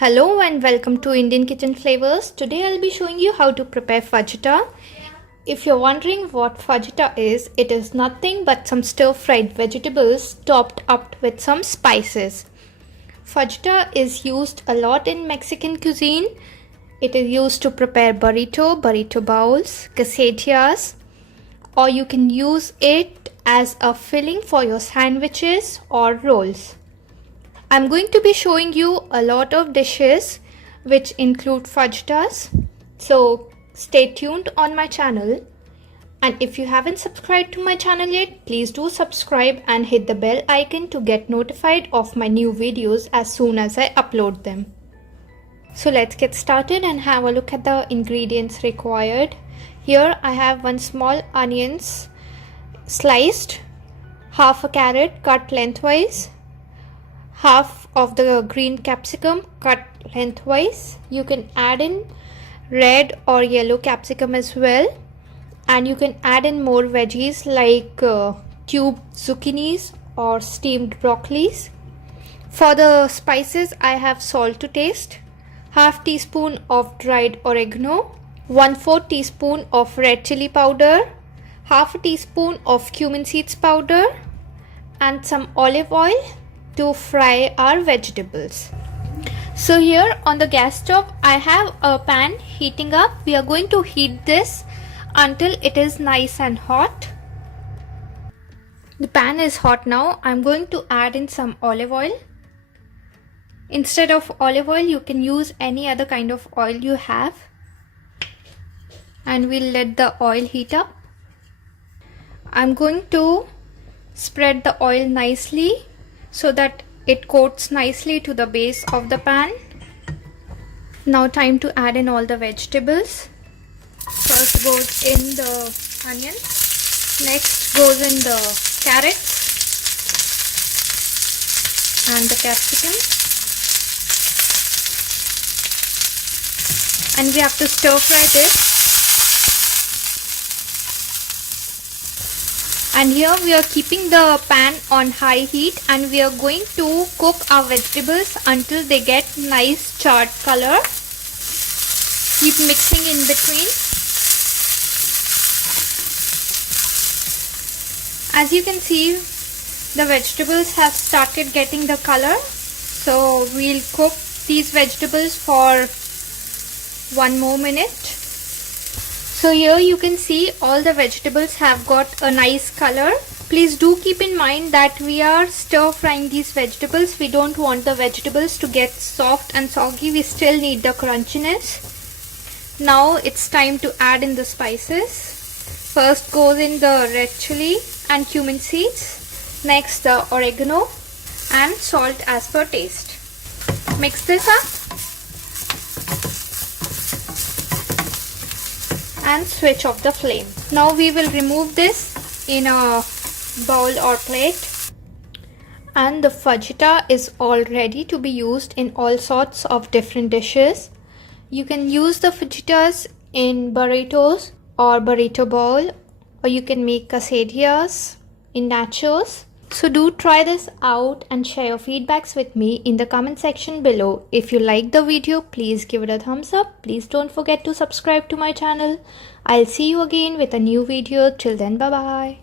Hello and welcome to Indian Kitchen Flavors. Today I'll be showing you how to prepare fajita. If you're wondering what fajita is, it is nothing but some stir-fried vegetables topped up with some spices. Fajita is used a lot in Mexican cuisine. It is used to prepare burrito bowls, quesadillas, or you can use it as a filling for your sandwiches or rolls. I'm going to be showing you a lot of dishes which include fajitas, so stay tuned on my channel. And if you haven't subscribed to my channel yet, please do subscribe and hit the bell icon to get notified of my new videos as soon as I upload them. So let's get started and have a look at the ingredients required. Here I have one small onions sliced, half a carrot cut lengthwise, half of the green capsicum cut lengthwise. You can add in red or yellow capsicum as well, and you can add in more veggies like cubed zucchinis or steamed broccolis. For the spices, I have salt to taste, half teaspoon of dried oregano, 1/4 teaspoon of red chili powder, half a teaspoon of cumin seeds powder, and some olive oil to fry our vegetables. So here on the gas stove I have a pan heating up. We are going to heat this until it is nice and hot. The pan is hot now. I'm going to add in some olive oil. Instead of olive oil, you can use any other kind of oil you have, and we'll let the oil heat up. I'm going to spread the oil nicely so that it coats nicely to the base of the pan. Now time to add in all the vegetables. First goes in the onions, next goes in the carrots and the capsicum, and we have to stir fry this. And here we are keeping the pan on high heat, and we are going to cook our vegetables until they get nice charred color. Keep mixing in between. As you can see, the vegetables have started getting the color, so we'll cook these vegetables for 1 more minute. So here you can see all the vegetables have got a nice color. Please do keep in mind that we are stir frying these vegetables. We don't want the vegetables to get soft and soggy. We still need the crunchiness. Now it's time to add in the spices. First goes in the red chili and cumin seeds. Next the oregano and salt as per taste. Mix this up and switch off the flame. Now we will remove this in a bowl or plate. And the fajita is all ready to be used in all sorts of different dishes. You can use the fajitas in burritos or burrito bowl, or you can make quesadillas in nachos. So do try this out and share your feedbacks with me in the comment section below. If you like the video, please give it a thumbs up. Please don't forget to subscribe to my channel. I'll see you again with a new video. Till then, bye bye.